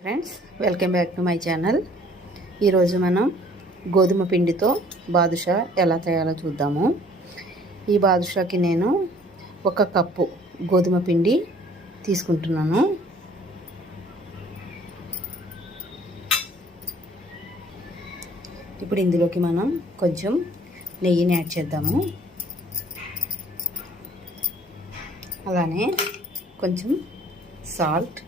Friends, welcome back to my channel. ఈరోజు మనం గోధుమ పిండితో బాదుషా ఎలా తయారో చూద్దాము. ఈ బాదుషాకి నేను 1 కప్పు గోధుమ పిండి తీసుకుంటున్నాను. ఇప్పుడు ఇందులోకి మనం కొంచెం నెయ్యిని యాడ్ చేద్దాము. అలానే కొంచెం సాల్ట్,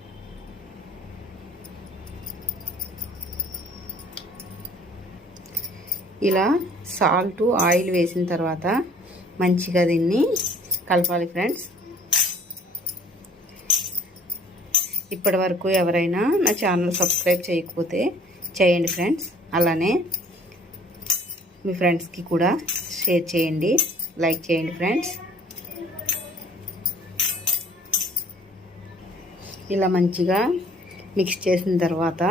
ఇలా సాల్ట్ ఆయిల్ వేసిన తర్వాత మంచిగా దీన్ని కలపాలి ఫ్రెండ్స్. ఇప్పటి వరకు ఎవరైనా నా ఛానల్ సబ్స్క్రైబ్ చేయకపోతే చేయండి ఫ్రెండ్స్. అలానే మీ ఫ్రెండ్స్కి కూడా షేర్ చేయండి, లైక్ చేయండి ఫ్రెండ్స్. ఇలా మంచిగా మిక్స్ చేసిన తర్వాత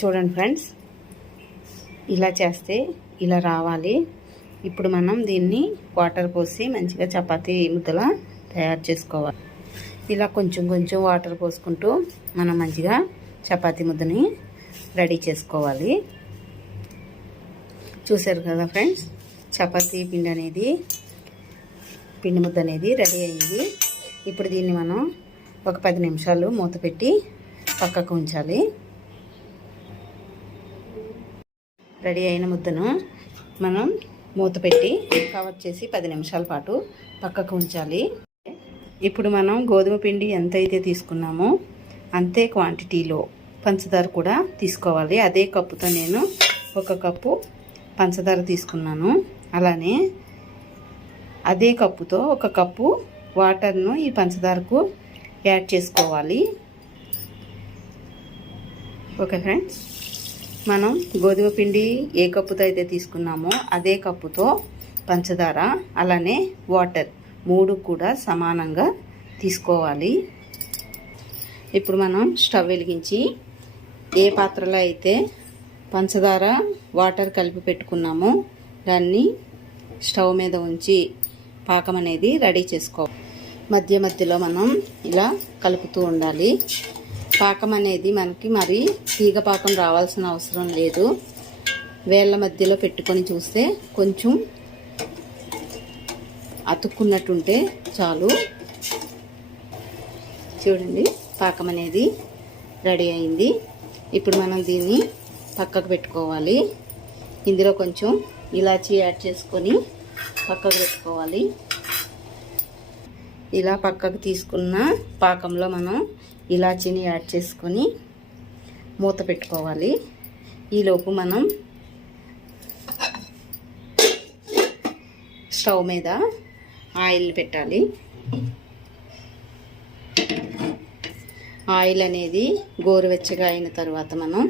చూడండి ఫ్రెండ్స్, ఇలా చేస్తే ఇలా రావాలి. ఇప్పుడు మనం దీన్ని వాటర్ పోసి మంచిగా చపాతీ ముద్దలా తయారు చేసుకోవాలి. ఇలా కొంచెం కొంచెం వాటర్ పోసుకుంటూ మనం మంచిగా చపాతీ ముద్దని రెడీ చేసుకోవాలి. చూసారు కదా ఫ్రెండ్స్, చపాతీ పిండి ముద్ద అనేది రెడీ అయింది. ఇప్పుడు దీన్ని మనం ఒక 10 నిమిషాలు మూత పెట్టి పక్కకు ఉంచాలి. రెడీ అయిన ముద్దను మనం మూత పెట్టి కవర్ చేసి 10 నిమిషాల పాటు పక్కకు ఉంచాలి. ఇప్పుడు మనం గోధుమ పిండి ఎంత అయితే తీసుకున్నామో అంతే క్వాంటిటీలో పంచదార కూడా తీసుకోవాలి. అదే కప్పుతో నేను 1 కప్పు పంచదార తీసుకున్నాను. అలానే అదే కప్పుతో 1 కప్పు వాటర్ను ఈ పంచదారకు యాడ్ చేసుకోవాలి. ఓకే ఫ్రెండ్స్, మనం గోధుమ పిండి ఏ కప్పుతో అయితే తీసుకున్నామో అదే కప్పుతో పంచదార అలానే వాటర్ 3 కూడా సమానంగా తీసుకోవాలి. ఇప్పుడు మనం స్టవ్ వెలిగించి ఏ పాత్రలో అయితే పంచదార వాటర్ కలిపి పెట్టుకున్నామో దాన్ని స్టవ్ మీద ఉంచి పాకం అనేది రెడీ చేసుకోవాలి. మధ్య మధ్యలో మనం ఇలా కలుపుతూ ఉండాలి. పాకం అనేది మనకి మరి తీగ పాకం రావాల్సిన అవసరం లేదు. వేళ్ళ మధ్యలో పెట్టుకొని చూస్తే కొంచెం అతుక్కున్నట్టుంటే చాలు. చూడండి, పాకం అనేది రెడీ అయింది. ఇప్పుడు మనం దీన్ని పక్కకు పెట్టుకోవాలి. ఇందులో కొంచెం ఇలాచీ యాడ్ చేసుకొని పక్కకు పెట్టుకోవాలి. ఇలా పక్కకు తీసుకున్న పాకంలో మనం ఇలాచీని యాడ్ చేసుకొని మూత పెట్టుకోవాలి. ఈలోపు మనం స్టవ్ మీద ఆయిల్ పెట్టాలి. ఆయిల్ అనేది గోరువెచ్చగా అయిన తర్వాత మనం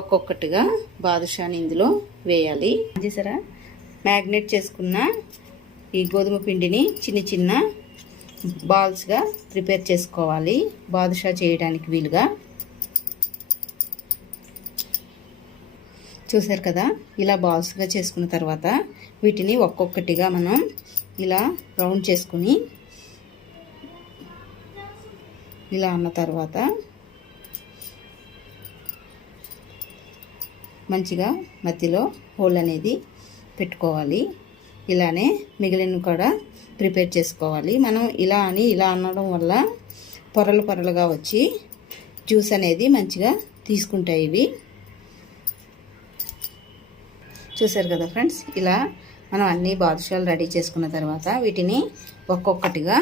ఒక్కొక్కటిగా బాదుషాని ఇందులో వేయాలి. చూసారా, మ్యాగ్నేట్ చేసుకున్న ఈ గోధుమ పిండిని చిన్న చిన్న బాల్స్గా ప్రిపేర్ చేసుకోవాలి బాదుషా చేయడానికి వీలుగా. చూసారు కదా, ఇలా బాల్స్గా చేసుకున్న తర్వాత వీటిని ఒక్కొక్కటిగా మనం ఇలా రౌండ్ చేసుకుని ఇలా అన్న తర్వాత మంచిగా మధ్యలో హోల్ అనేది పెట్టుకోవాలి. ఇలానే మిగిలిన కూడా ప్రిపేర్ చేసుకోవాలి. మనం ఇలా అనడం వల్ల పొరలు పొరలుగా వచ్చి జ్యూస్ అనేది మంచిగా తీసుకుంటాయి ఇవి. చూసారు కదా ఫ్రెండ్స్, ఇలా మనం అన్ని బాదుషాలు రెడీ చేసుకున్న తర్వాత వీటిని ఒక్కొక్కటిగా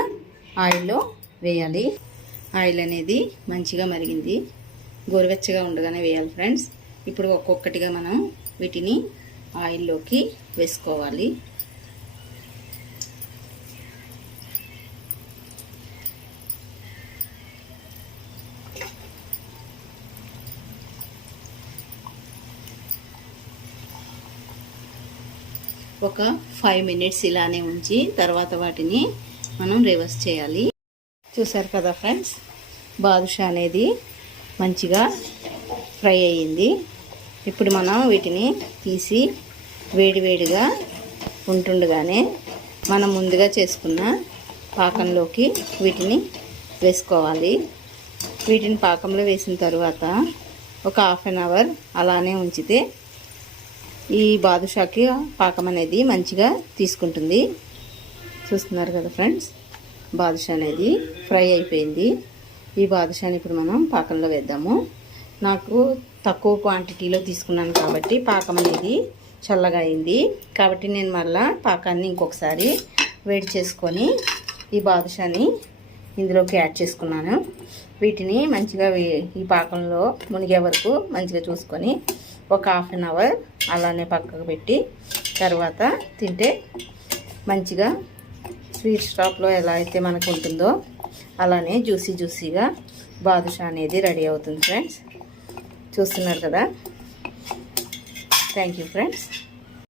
ఆయిల్లో వేయాలి. ఆయిల్ అనేది మంచిగా మరిగింది, గోరువెచ్చగా ఉండగానే వేయాలి ఫ్రెండ్స్. ఇప్పుడు ఒక్కొక్కటిగా మనం వీటిని ఆయిల్లోకి వేసుకోవాలి. ఒక 5 మినిట్స్ ఇలానే ఉంచి తర్వాత వాటిని మనం రివర్స్ చేయాలి. చూసారు కదా ఫ్రెండ్స్, బాదుషా అనేది మంచిగా ఫ్రై అయ్యింది. ఇప్పుడు మనం వీటిని తీసి వేడివేడిగా ఉంటుండగానే మనం ముందుగా చేసుకున్న పాకంలోకి వీటిని వేసుకోవాలి. వీటిని పాకంలో వేసిన తర్వాత ఒక హాఫ్ అన్ అవర్ అలానే ఉంచితే ఈ బాదుషాకి పాకం అనేది మంచిగా తీసుకుంటుంది. చూస్తున్నారు కదా ఫ్రెండ్స్, బాదుషా అనేది ఫ్రై అయిపోయింది. ఈ బాదుషాని ఇప్పుడు మనం పాకంలో వేద్దాము. నాకు తక్కువ క్వాంటిటీలో తీసుకున్నాను కాబట్టి పాకం అనేది చల్లగా అయింది. కాబట్టి నేను మళ్ళీ పాకాన్ని ఇంకొకసారి వేడి చేసుకొని ఈ బాదుషాని ఇందులోకి యాడ్ చేసుకున్నాను. వీటిని మంచిగా ఈ పాకంలో మునిగే వరకు మంచిగా చూసుకొని ఒక హాఫ్ అన్ అవర్ అలానే పక్కకు పెట్టి తర్వాత తింటే మంచిగా స్వీట్ షాప్లో ఎలా అయితే మనకు ఉంటుందో అలానే జ్యూసీగా బాదుషా అనేది రెడీ అవుతుంది ఫ్రెండ్స్. చూస్తున్నారు కదా. Thank you friends.